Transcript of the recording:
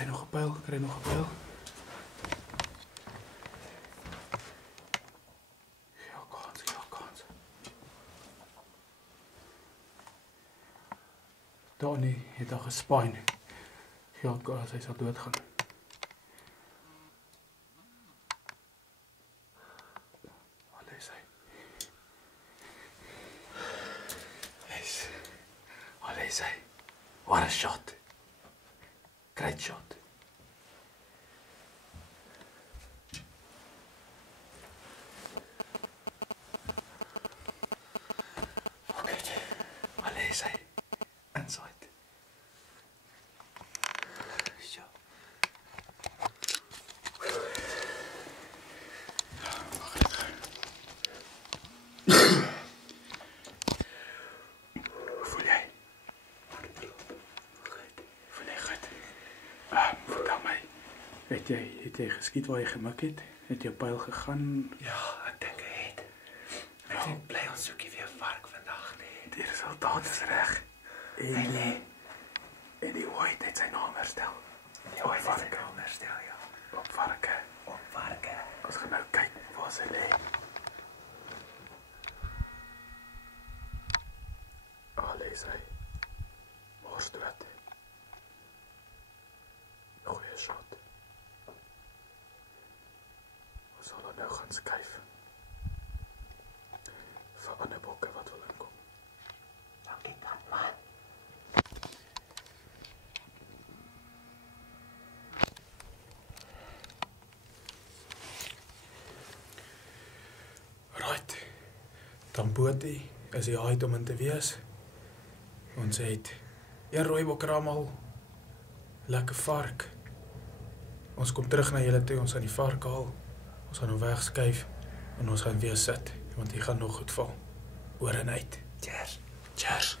kry nog 'n pyl, kry nog 'n pyl. Ja, kans. Donnie het al gespyn. Ja, kans, hy sal doodgaan. Waar is hy? Waar is hy? What a shot. Great shot. Okay, waar is hy? Inside. Ja. Voel jy? Voel jy goed? Vertel my. Het jy geskiet waar jy gemik het? Het jou pyl gegaan? Ja, ek dink hy het. Ek sien bly ons soekie weer vark vandag, nee. Die resultaat is reg. En die ooit het sy naam herstel. Die ooit het sy naam herstel, ja. Op varke. Op varke. Ons gaan nou kyk waar sy lê. Lê sy. Mors dood. Goeie shot. Ons sal nou gaan skuif. Vir ander bokke wat wil inkom. Dankie, man. Right. Dan Boetie is die haait om in te wees. Ons het 'n rooibok ramal, lekker vark. Ons kom terug na julle toe, ons gaan die vark haal. Ons gaan hom wegskuif en ons gaan weer sit, want hy gaan nog goed val. Oor en uit. Cheers. Cheers.